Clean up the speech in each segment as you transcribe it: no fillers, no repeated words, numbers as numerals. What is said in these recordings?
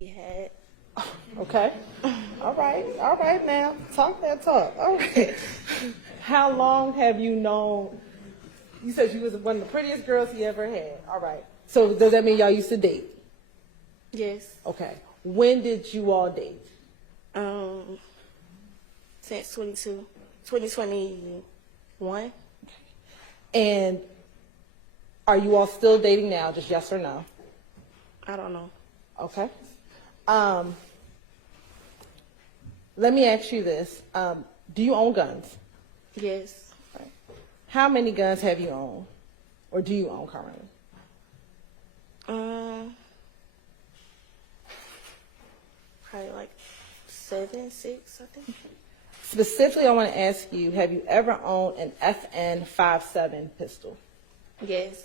he had. Okay. All right now. Talk that talk. All right. How long have you known? You said you was one of the prettiest girls he ever had. All right. So does that mean y'all used to date? Yes. Okay. When did you all date? Since 2021. And are you all still dating now? Just yes or no? I don't know. Okay. Let me ask you this. Do you own guns? Yes. Right. How many guns have you owned? Or do you own currently? Probably like 7, 6, I think. Specifically, I want to ask you, have you ever owned an FN-57 pistol? Yes.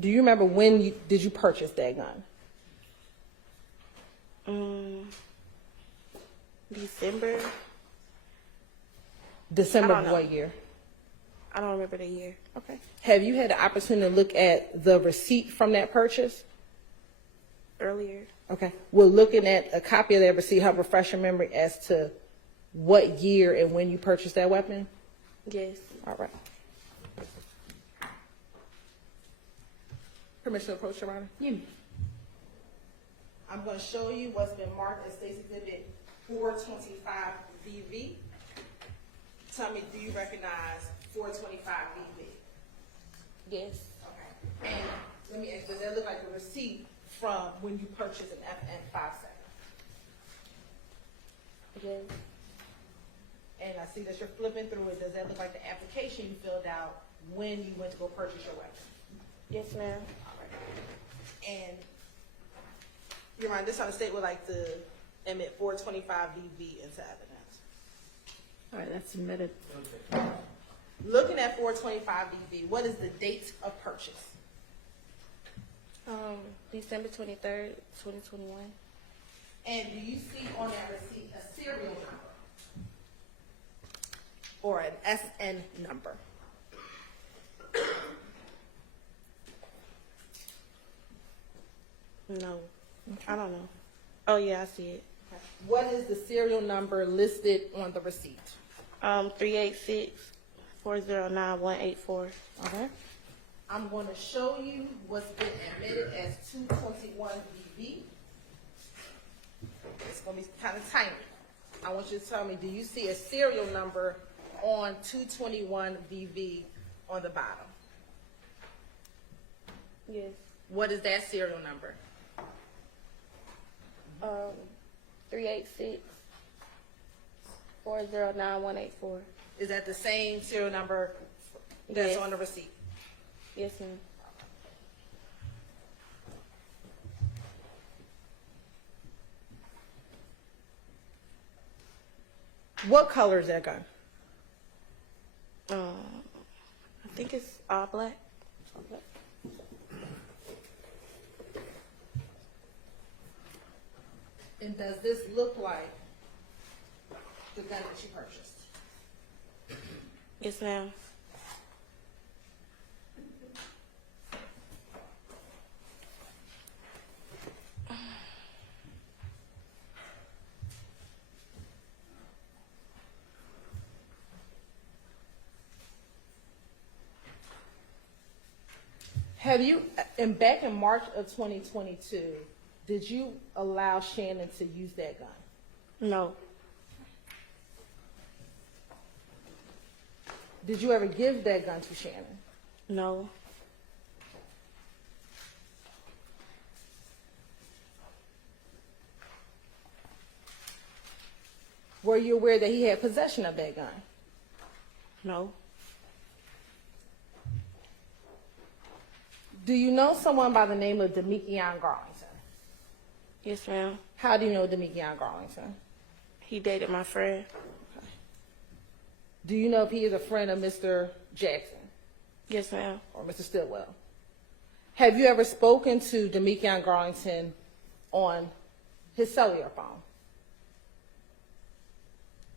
Do you remember when did you purchase that gun? December. December I don't of know. what year? I don't remember the year. Okay. Have you had the opportunity to look at the receipt from that purchase? Earlier. Okay. Will looking at a copy of that receipt help refresh your memory as to what year and when you purchased that weapon? Yes. All right. Permission to approach, Your Honor? Yeah. I'm going to show you what's been marked as State's Exhibit 425 VV. Tell me, do you recognize 425 VV? Yes. Okay. And let me ask, does that look like a receipt from when you purchased an FN-57? Yes. And I see that you're flipping through it. Does that look like the application you filled out when you went to go purchase your weapon? Yes, ma'am. All right. And Your Honor, this time the state would like to admit 425 VV into evidence. All right, that's submitted. Looking at 425 VV, what is the date of purchase? December 23rd, 2021. And do you see on that receipt a serial number or an SN number? No. I don't know. Oh, yeah, I see it. What is the serial number listed on the receipt? 386-409-184. Okay. I'm going to show you what's been admitted as 221 VV. It's going to be kind of tiny. I want you to tell me, do you see a serial number on 221 VV on the bottom? Yes. What is that serial number? 386-409-184. Is that the same serial number that's Yes. on the receipt? Yes, ma'am. What color is that gun? I think it's all black. And does this look like the gun that you purchased? Yes, ma'am. Have you, and back in March of 2022, did you allow Shannon to use that gun? No. Did you ever give that gun to Shannon? No. Were you aware that he had possession of that gun? No. Do you know someone by the name of Demekhion Garlington? Yes, ma'am. How do you know Demekhion Garlington? He dated my friend. Do you know if he is a friend of Mr. Jackson Yes, ma'am. or Mr. Stillwell? Have you ever spoken to Demekhion Garlington on his cellular phone?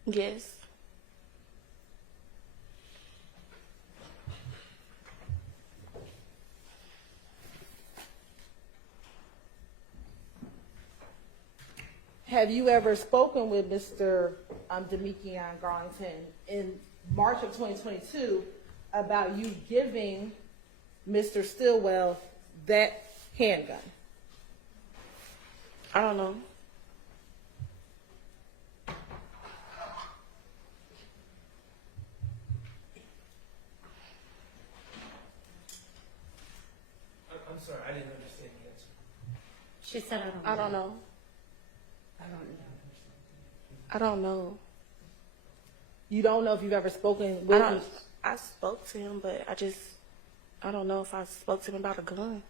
Yes. have you ever spoken with Mr. Demekion Garlington in March of 2022 about you giving Mr. Stillwell that handgun? I don't know. I'm sorry, I didn't understand the answer. She said, I don't know. I don't know. I don't know. You don't know if you've ever spoken with him? I spoke to him, but I don't know if I spoke to him about a gun.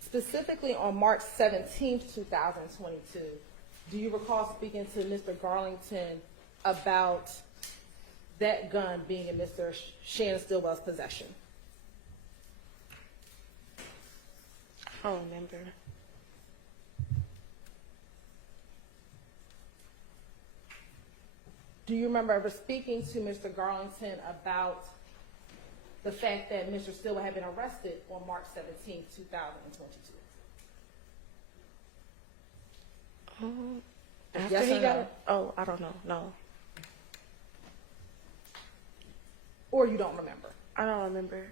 Specifically on March 17th, 2022, do you recall speaking to Mr. Garlington about that gun being in Mr. Shannon Stillwell's possession? I don't remember. Do you remember ever speaking to Mr. Garlington about the fact that Mr. Stillwell had been arrested on March 17th, 2022? After Yes he or got no? it? Oh, I don't know. No, Or you don't remember? I don't remember.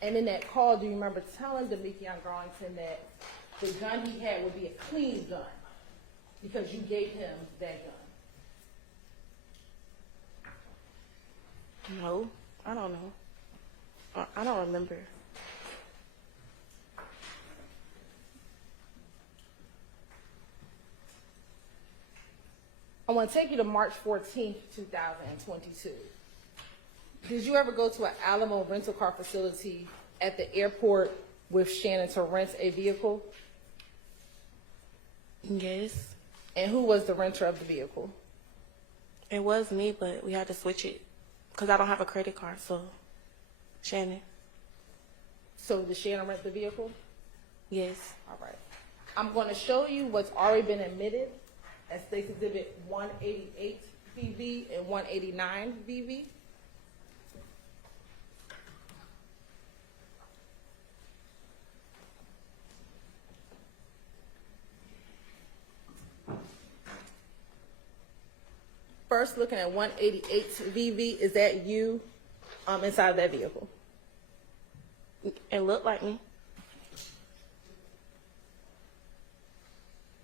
And in that call, do you remember telling Demekion Garlington that the gun he had would be a clean gun because you gave him that gun? No, I don't know. I don't remember. I want to take you to March 14th, 2022. Did you ever go to an Alamo rental car facility at the airport with Shannon to rent a vehicle? Yes, And who was the renter of the vehicle? it was me, but we had to switch it because I don't have a credit card. So, Shannon. So did Shannon rent the vehicle? Yes. All right. I'm going to show you what's already been admitted as State's Exhibit 188 VV and 189 VV. First, looking at 188 VV, is that you inside of that vehicle? It looked like me.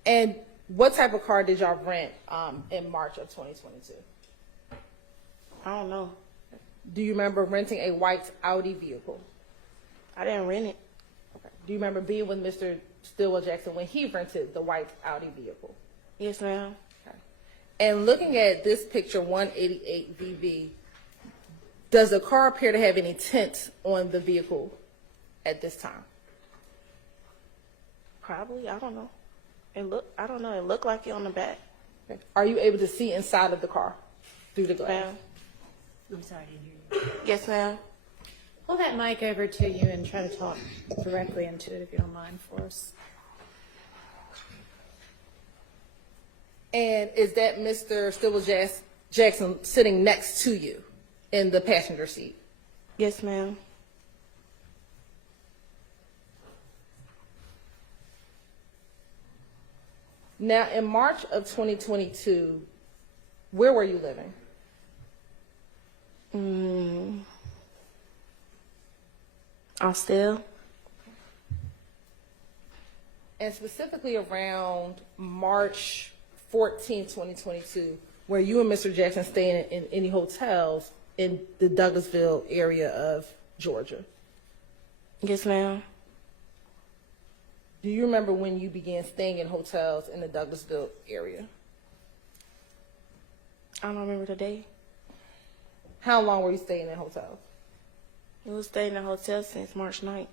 And what type of car did y'all rent in March of 2022? I don't know. Do you remember renting a white Audi vehicle? I didn't rent it. Okay. Do you remember being with Mr. Stillwell Jackson when he rented the white Audi vehicle? Yes, ma'am. Okay. And looking at this picture, 188 VV, does the car appear to have any tint on the vehicle at this time? Probably. I don't know. I don't know. It looked like it on the back. Okay. Are you able to see inside of the car through the glass? Ma'am. I'm sorry, I didn't hear you. Yes, ma'am. Pull that mic over to you and try to talk directly into it if you don't mind for us. And is that Mr. Stillwell Jackson sitting next to you in the passenger seat? Yes, ma'am. Now, in March of 2022, where were you living? I'm still. And specifically around March 14, 2022, were you and Mr. Jackson staying in any hotels in the Douglasville area of Georgia? Yes, ma'am. Do you remember when you began staying in hotels in the Douglasville area? I don't remember the day. How long were you staying in hotels? We was staying in a hotel since March 9th.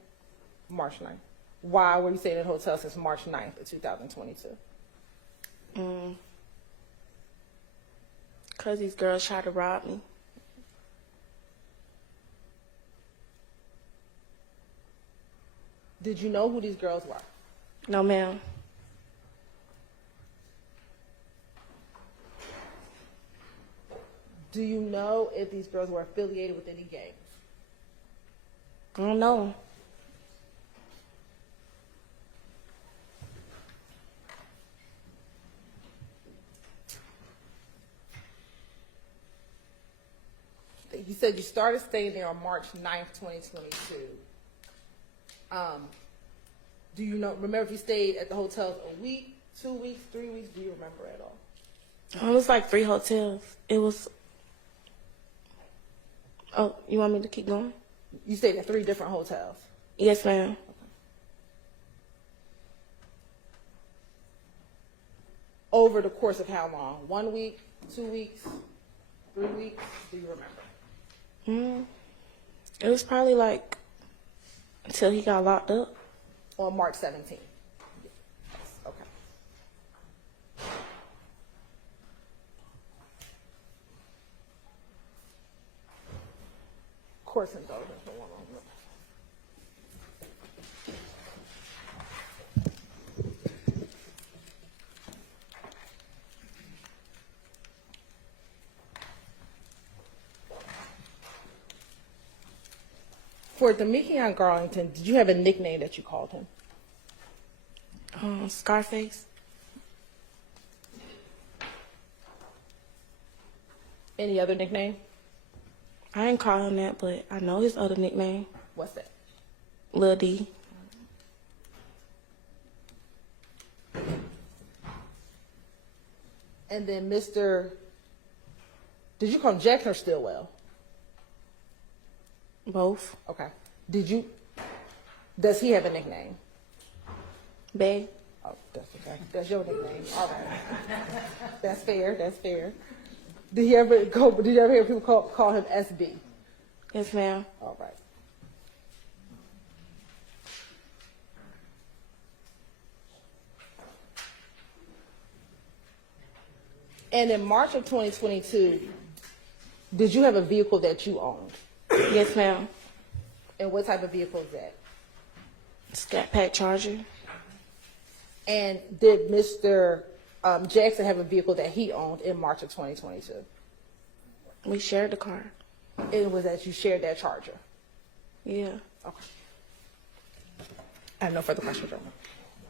March 9th. Why were you staying in hotels since March 9th of 2022? Because these girls tried to rob me. Did you know who these girls were? No, ma'am. Do you know if these girls were affiliated with any gangs? I don't know. You said you started staying there on March 9th, 2022. Do you remember if you stayed at the hotels a week, 2 weeks, 3 weeks? Do you remember at all? It was like 3 hotels. It was. Oh, you want me to keep going? You stayed at 3 different hotels. Yes, ma'am. Over the course of how long? 1 week, 2 weeks, 3 weeks? Do you remember? It was probably like until he got locked up. On March 17th. Yes. Okay. Course indulgence for one on one. For Damikion Garlington, did you have a nickname that you called him? Scarface. Any other nickname? I didn't call him that, but I know his other nickname, What's that? Lil D. And then Mr. Did you call him Jackson or Stillwell? Both. Okay. Does he have a nickname? Bae. Oh, that's okay. That's your nickname. All right. That's fair. That's fair. Did you ever hear people call him SB? Yes, ma'am. All right. And in March of 2022, did you have a vehicle that you owned? Yes, ma'am. And what type of vehicle is that? Scat Pack Charger. And did Mr. Jackson have a vehicle that he owned in March of 2022? We shared the car. It was that you shared that Charger. Yeah. Okay. I have no further questions.